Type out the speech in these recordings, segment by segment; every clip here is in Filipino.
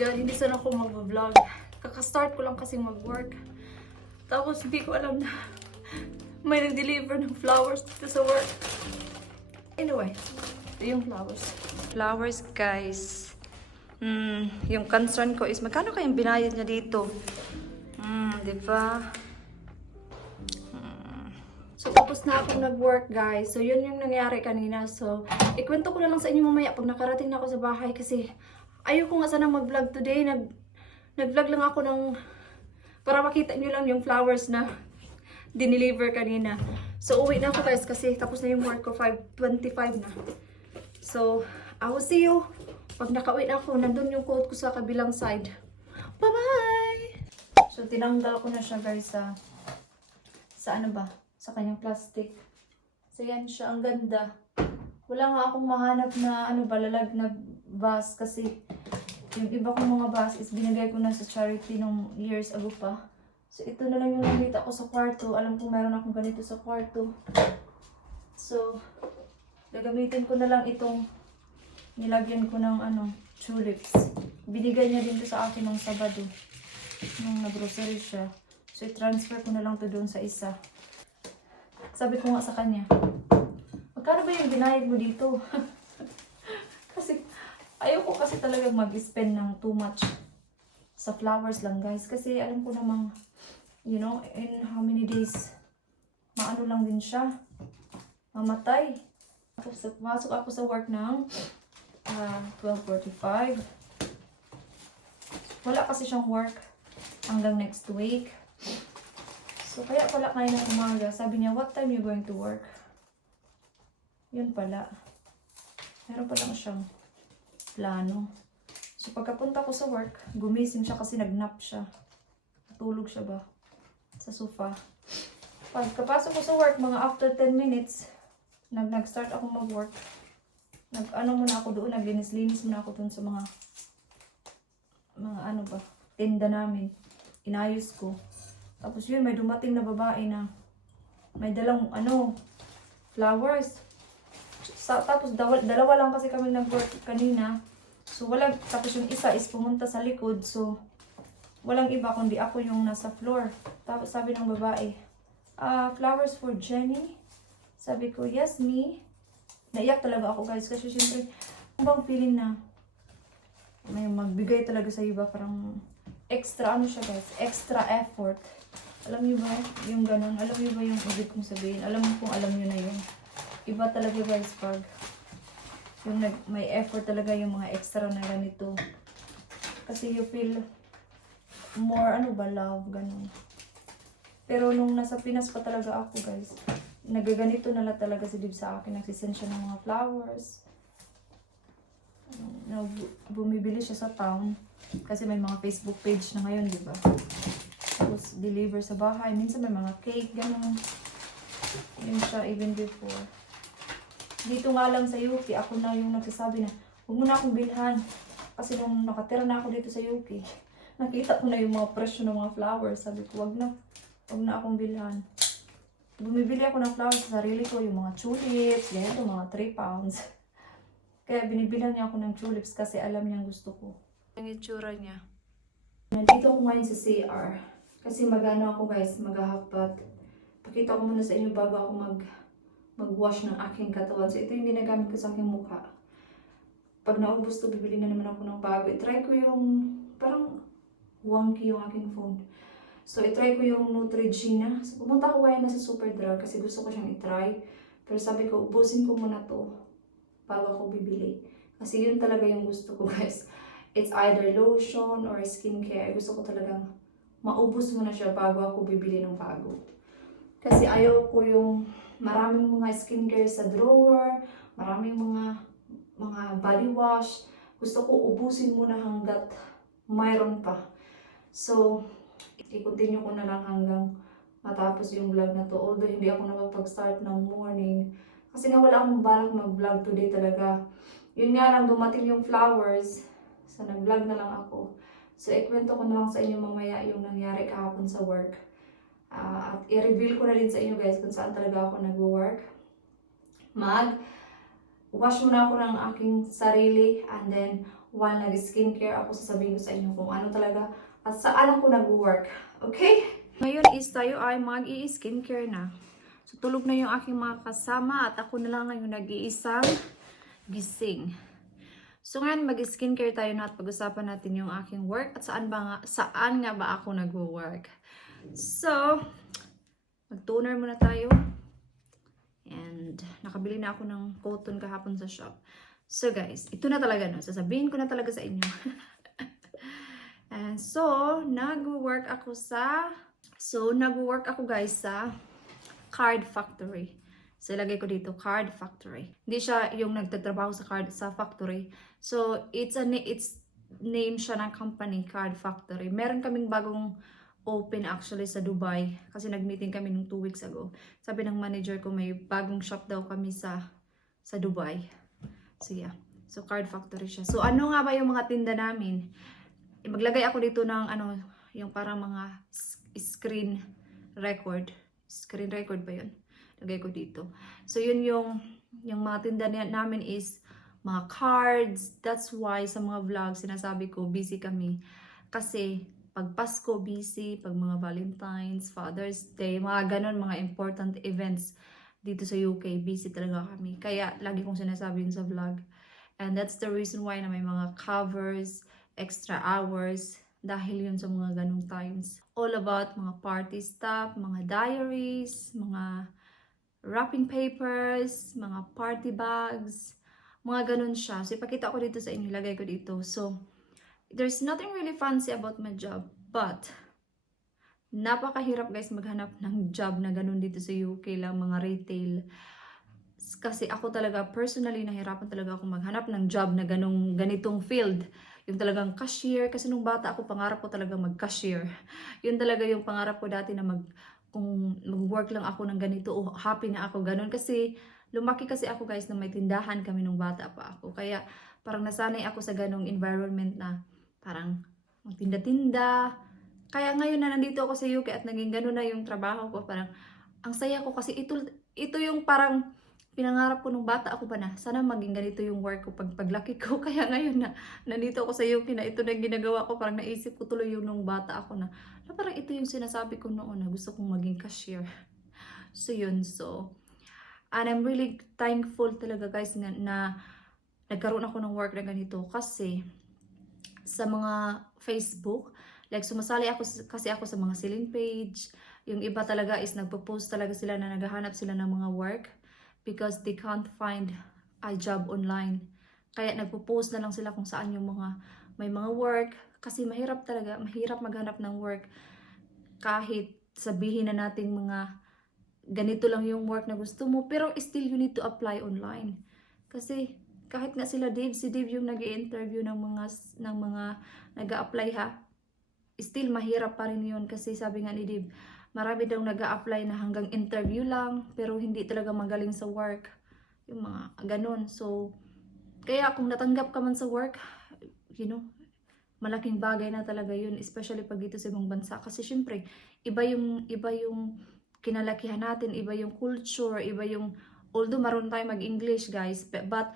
God, hindi sana ako mag-vlog. Kaka-start ko lang kasi mag-work. Tapos hindi ko alam na may nag-deliver ng flowers dito sa work. Anyway, ito yung flowers. Flowers, guys. Yung concern ko is, magkano kayong binayad niya dito? Di ba? So, tapos na akong nag-work, guys. So, yun yung nangyari kanina. So, ikwento ko na lang sa inyo mamaya pag nakarating na ako sa bahay kasi ayoko nga sana mag-vlog today. Nag-vlog lang ako para makita nyo lang yung flowers na dineliver kanina. So, uwi na ako, guys, kasi tapos na yung work ko, 5:25 na. So, I will see you. Pag nakauwi na ako, nandun yung coat ko sa kabilang side. Bye-bye! So, tinanggal ko na siya, guys, sa ano ba? Sa kanyang plastic. So, yan siya. Ang ganda. Wala nga akong mahanap na balalag na vase kasi yung iba kong mga vase is binigay ko na sa charity nung years ago pa. So, ito na lang yung nakita ko sa kwarto. Alam ko meron akong ganito sa kwarto. So, gagamitin ko na lang itong nilagyan ko ng tulips. Binigay niya din to sa akin nung Sabado. Nung nag-grocery siya. So, i-transfer ko na lang to doon sa isa. Sabi ko nga sa kanya, magkano ba yung binayad mo dito? Kasi, ayoko kasi talagang mag-spend ng too much sa flowers lang, guys. Kasi alam ko namang, you know, in how many days, maano lang din siya. Mamatay. Masok ako sa work ng 12:45. Wala kasi siyang work hanggang next week. So, kaya pala kayo ng umaga, sabi niya, what time you going to work? Yun pala. Meron pa lang siyang plano. So, pagkapunta ko sa work, gumising siya kasi nag-nap siya. Natulog siya ba? Sa sofa. Pagkapasok ko sa work, mga after 10 minutes, nag-start ako mag-work. Muna ako doon, naglinis-linis muna ako doon sa mga tinda namin. Inayos ko. Tapos yun, may dumating na babae na may dalang flowers. Tapos dalawa lang kasi kami nag-work kanina. So tapos yung isa is pumunta sa likod. So walang iba kundi ako yung nasa floor. Tapos sabi ng babae, flowers for Jenny? Sabi ko, yes, me. Naiyak talaga ako, guys, kasi syempre, ang bang feeling na may magbigay talaga sa iba, parang extra siya, guys, extra effort. Alam niyo ba yung ganun? Alam niyo ba yung ibig kong sabihin? Alam mo kung alam niyo na yun. Iba talaga, guys, pag yung may effort talaga yung mga extra na ganito. Kasi you feel more, love, ganun. Pero nung nasa Pinas pa talaga ako, guys, nagaganito na lang talaga si Dib sa akin. Nagsisend siya ng mga flowers. Bumibili siya sa town. Kasi may mga Facebook page na ngayon, di ba? Tapos deliver sa bahay. Minsan may mga cake, gano'n. Yun siya even before. Dito nga lang sa UK, ako na yung nagsasabi na, huwag mo na akong bilhan. Kasi nung nakatira na ako dito sa UK, nakita ko na yung mga presyo ng mga flowers. Sabi ko, huwag na akong bilhan. Bumibili ako ng flowers sa sarili ko, yung mga tulips, ganito, mga 3 pounds. Kaya binibilan niya ako ng tulips kasi alam niyang gusto ko. Ang itsura niya. Nandito ako ngayon sa CR. Kasi ako, guys, maghahakbat. Pakita ko muna sa inyo bago ako mag-wash ng aking katawan. So, ito yung ginagamit ko sa aking mukha. Pag naubos to, bibili na naman ako ng bago. I-try ko yung, parang wonky yung aking phone. So, i-try ko yung Neutrogena. So, pumunta ko kaya na sa Superdrug kasi gusto ko siyang i-try. Pero sabi ko, ubusin ko muna to bago ako bibili. Kasi yun talaga yung gusto ko, guys. It's either lotion or skincare. Gusto ko talagang maubos muna siya bago ako bibili ng bago. Kasi ayaw ko yung maraming mga skincare sa drawer, maraming mga body wash. Gusto ko ubusin muna hanggat mayroon pa. So, i-continue ko na lang hanggang matapos yung vlog na to. Although hindi ako nakapag-start ng morning. Kasi nga wala akong balak mag-vlog today talaga. Yun nga lang, dumating yung flowers. So, nag-vlog na lang ako. So, ikwento ko na lang sa inyo mamaya yung nangyari kahapon sa work. At i-reveal ko na din sa inyo, guys, kung saan talaga ako nag-work. Mag-wash muna ako ng aking sarili and then while nag-skincare ako, sasabihin ko sa inyo kung ano talaga at saan ako nag-work. Okay? Ngayon is tayo ay mag-i-skincare na. So, tulog na yung aking mga kasama at ako na lang ngayon nag-iisang gising. So, ngayon mag-skincare tayo na at pag-usapan natin yung aking work at saan nga ba ako nag-work. So, mag-toner muna tayo. And nakabili na ako ng cotton kahapon sa shop. So guys, ito na talaga no. Sasabihin ko na talaga sa inyo. And so, nag-work ako guys sa Card Factory. So, ilagay ko dito, Card Factory. Hindi siya yung nagtatrabaho sa factory. So, it's name siya ng company, Card Factory. Meron kaming bagong open actually sa Dubai. Kasi nag-meeting kami nung 2 weeks ago. Sabi ng manager ko, may bagong shop daw kami sa Dubai. So, yeah. So, Card Factory siya. So, ano nga ba yung mga tinda namin? Maglagay ako dito ng yung parang mga screen record. Screen record ba yun? Lagay ko dito. So, yun yung mga tinda namin is mga cards. That's why sa mga vlogs, sinasabi ko, busy kami. Kasi, pag Pasko, busy. Pag mga Valentine's, Father's Day, mga ganon, mga important events dito sa UK, busy talaga kami. Kaya, lagi kong sinasabi yun sa vlog. And that's the reason why na may mga covers, extra hours, dahil yun sa mga ganong times. All about mga party stuff, mga diaries, mga wrapping papers, mga party bags, mga ganon siya. So, ipakita ko dito sa inyo, lagay ko dito. So, there's nothing really fancy about my job, but napakahirap guys maghanap ng job na ganon dito sa UK lang, mga retail. Kasi ako talaga, personally, nahirapan talaga ako maghanap ng job na ganitong field. Yung talagang cashier. Kasi nung bata ako, pangarap ko talaga mag-cashier. Yun talaga yung pangarap ko dati na kung mag-work lang ako ng ganito, o happy na ako, ganun. Kasi lumaki kasi ako guys na may tindahan kami nung bata pa ako. Kaya parang nasanay ako sa ganong environment na parang magtinda-tinda. Kaya ngayon na nandito ako sa UK at naging ganun na yung trabaho ko, parang ang saya ko kasi ito yung parang pinangarap ko nung bata ako pa na sana maging ganito yung work ko paglaki ko. Kaya ngayon na nandito ako sa UK na ito na ginagawa ko, parang naisip ko tuloy yung nung bata ako na parang ito yung sinasabi ko noon na gusto kong maging cashier. So yun, and I'm really thankful talaga guys na nagkaroon ako ng work na ganito kasi sa mga Facebook, like sumasali ako kasi ako sa mga selling page. Yung iba talaga is nagpo-post talaga sila na naghahanap sila ng mga work because they can't find a job online. Kaya nagpo-post na lang sila kung saan yung may mga work kasi mahirap maghanap ng work kahit sabihin na nating mga ganito lang yung work na gusto mo, pero still you need to apply online. Kasi kahit nga sila si Dave yung nag-i-interview ng mga nag-a-apply ha, still mahirap pa rin yun kasi sabi nga ni Dave, marami daw nag-a-apply na hanggang interview lang, pero hindi talaga magaling sa work. Yung mga ganun. So, kaya kung natanggap ka man sa work, malaking bagay na talaga yun, especially pag dito sa ibang bansa. Kasi syempre, iba yung kinalakihan natin, iba yung culture, iba yung, although marunong tayo mag-English guys, but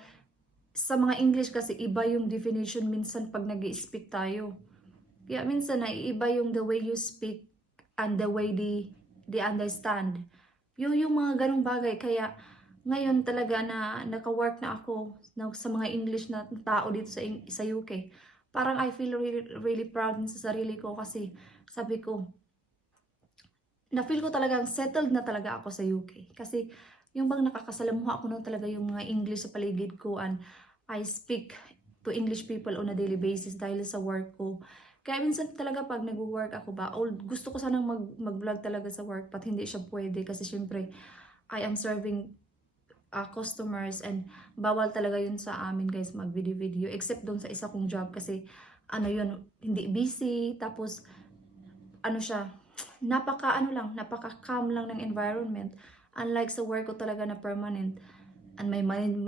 sa mga English kasi iba yung definition minsan pag nag-i-speak tayo. Kaya minsan naiiba yung the way you speak and the way they understand. Yung mga ganong bagay. Kaya ngayon talaga na naka-work na ako sa mga English na tao dito sa UK. Parang I feel really, really proud sa sarili ko kasi sabi ko, na-feel ko talagang settled na talaga ako sa UK. Kasi yung bang nakakasalamuha ako na talaga yung mga English sa paligid ko and I speak to English people on a daily basis dahil sa work ko. Kaya minsan talaga pag nag-work ako gusto ko sanang mag-vlog talaga sa work but hindi siya pwede kasi syempre I am serving customers and bawal talaga yun sa amin guys mag-video except doon sa isa kong job kasi yun, hindi busy tapos siya, napaka-calm lang ng environment. Unlike sa work ko talaga na permanent and may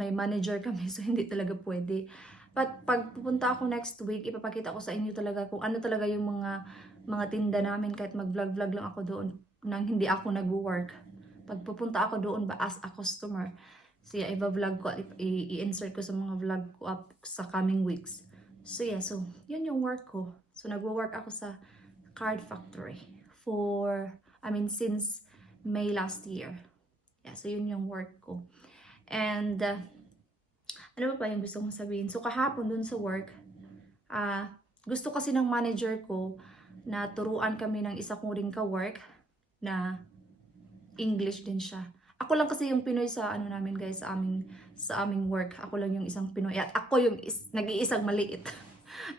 manager kami so hindi talaga pwede. But pag pupunta ako next week, ipapakita ko sa inyo talaga kung ano talaga yung mga tinda namin kahit mag-vlog lang ako doon nang hindi ako nag-work. Pag pupunta ako doon as a customer, siya i-vlog ko, i-insert ko sa mga vlog ko up sa coming weeks. So yeah, so yun yung work ko. So nagwo-work ako sa card factory for, since May last year. Yeah, so yun yung work ko. And ano ba yung gusto kong sabihin? So kahapon dun sa work, gusto kasi ng manager ko na turuan kami ng isa kong ring ka-work na English din siya. Ako lang kasi yung Pinoy sa ano namin guys, sa aming work. Ako lang yung isang Pinoy at ako yung nag-iisang maliit.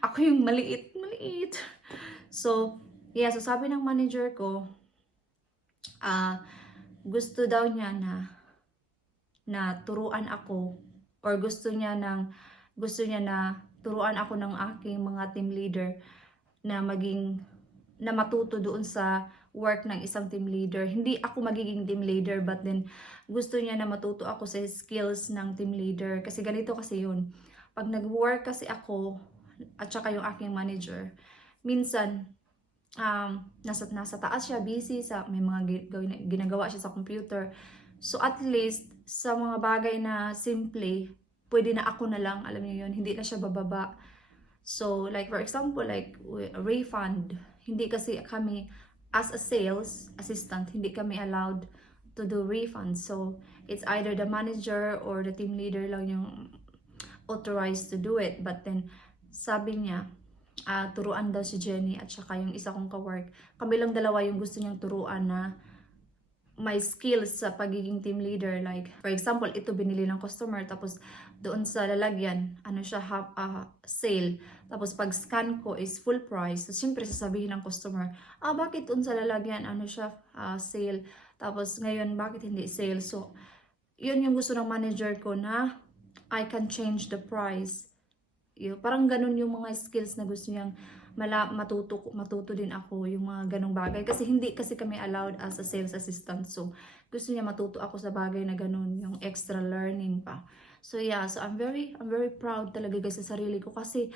Ako yung maliit. So, yeah, so sabi ng manager ko, gusto daw niya na turuan ako, or gusto niya na turuan ako ng aking mga team leader na matuto doon sa work ng isang team leader. Hindi ako magiging team leader, but then gusto niya na matuto ako sa skills ng team leader. Kasi ganito kasi yun. Pag nag-work kasi ako at saka yung aking manager, minsan nasa taas siya, busy sa may mga ginagawa siya sa computer. So at least sa mga bagay na simple, pwede na ako na lang, alam niyo yun, hindi na siya bababa. So like for example, like refund, hindi kasi kami as a sales assistant, hindi kami allowed to do refunds. So it's either the manager or the team leader lang yung authorized to do it. But then sabi niya, turuan daw si Jenny at saka yung isa kong ka-work. Kami lang dalawa yung gusto niyang turuan na may skills sa pagiging team leader. Like, for example, ito binili ng customer, tapos doon sa lalagyan, sale. Tapos pag scan ko is full price. So, siyempre sasabihin ng customer, bakit doon sa lalagyan, sale. Tapos ngayon, bakit hindi sale? So, yun yung gusto ng manager ko na I can change the price. Parang ganun yung mga skills na gusto niyang matuto din ako, yung mga ganung bagay. Kasi hindi kasi kami allowed as a sales assistant. So, gusto niya matuto ako sa bagay na ganun, yung extra learning pa. So, yeah. So, I'm very proud talaga guys sa sarili ko. Kasi,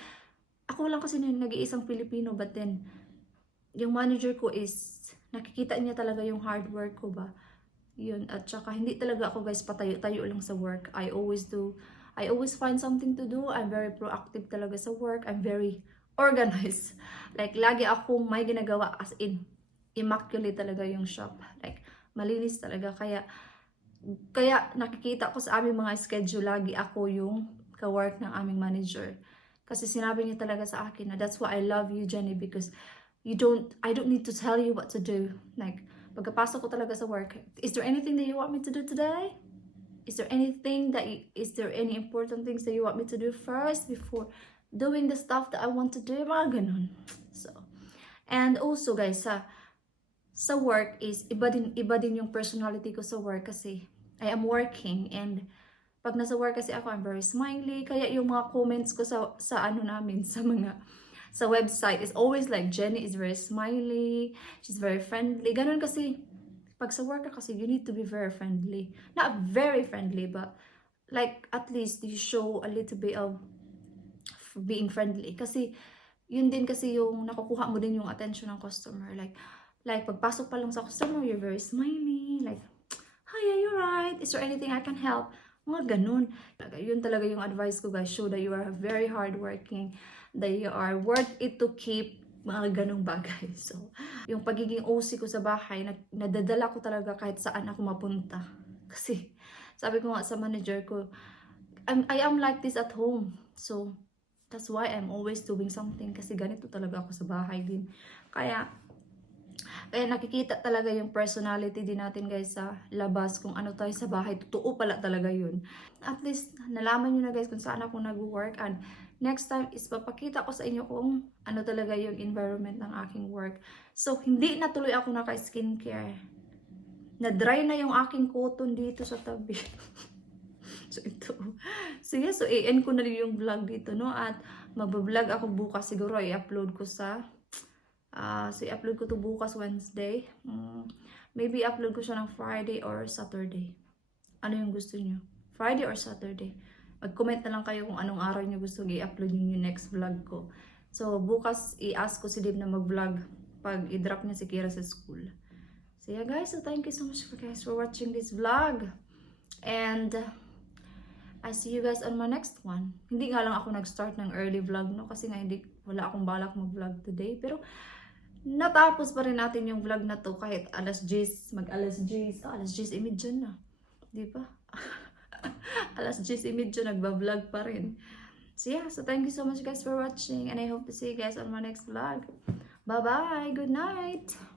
ako lang kasi nag-iisang Pilipino. But then, yung manager ko is, nakikita niya talaga yung hard work ko ba. Yun. At saka, hindi talaga ako guys patayo-tayo lang sa work. I always find something to do. I'm very proactive talaga sa work. I'm very organized. Like, lagi akong may ginagawa, as in, immaculate talaga yung shop. Like, malinis talaga. Kaya nakikita ko sa aming mga schedule, lagi ako yung ka-work ng aming manager. Kasi sinabi niya talaga sa akin na, that's why I love you, Jenny, because I don't need to tell you what to do. Like, pagkapasok ko talaga sa work, is there anything that you want me to do today? Is there any important things that you want me to do first before doing the stuff that I want to do? Mga ganun. So, and also guys, sa work is, iba din yung personality ko sa work kasi I am working, and pag nasa work kasi ako, I'm very smiley. Kaya yung mga comments ko sa website is always like, Jenny is very smiley, she's very friendly. Ganun kasi, pag sa work kasi, you need to be very friendly. Not very friendly, but like at least you show a little bit of being friendly. Kasi yun din kasi yung nakukuha mo din yung attention ng customer. Like pagpasok pa lang sa customer, you're very smiley. Like, hi, are you right? Is there anything I can help? Mga ganun. Yun talaga yung advice ko guys. Show that you are very hardworking. That you are worth it to keep. Mga ganong bagay. So, yung pagiging OC ko sa bahay, nadadala ko talaga kahit saan ako mapunta. Kasi, sabi ko nga sa manager ko, I am like this at home. So, that's why I'm always doing something. Kasi ganito talaga ako sa bahay din. Kaya nakikita talaga yung personality din natin guys sa labas. Kung ano tayo sa bahay, totoo pala talaga yun. At least, nalaman nyo na guys kung saan ako nag-work. And next time is papakita ko sa inyo kung ano talaga yung environment ng aking work. So, hindi na tuloy ako naka-skincare. Na-dry na yung aking cotton dito sa tabi. So, ito. So, yeah. So, i-end ko na rin yung vlog dito, no? At magbablog ako bukas. Siguro, i-upload ko i-upload ko to bukas Wednesday. Maybe upload ko siya ng Friday or Saturday. Ano yung gusto nyo? Friday or Saturday? Mag-comment na lang kayo kung anong araw nyo gusto i-upload yung next vlog ko. So, bukas i-ask ko si Dib na mag-vlog pag i-drop niya si Kira sa school. So, yeah guys. So, thank you so much for watching this vlog. And, I see you guys on my next one. Hindi nga lang ako nag-start ng early vlog, no? Kasi nga wala akong balak mag-vlog today. Pero natapos pa rin natin yung vlog na to kahit alas 10, alas 10:30 na. Di ba? Alas 10:30 nagba-vlog pa rin. So yeah, so thank you so much guys for watching and I hope to see you guys on my next vlog. Bye-bye! Good night!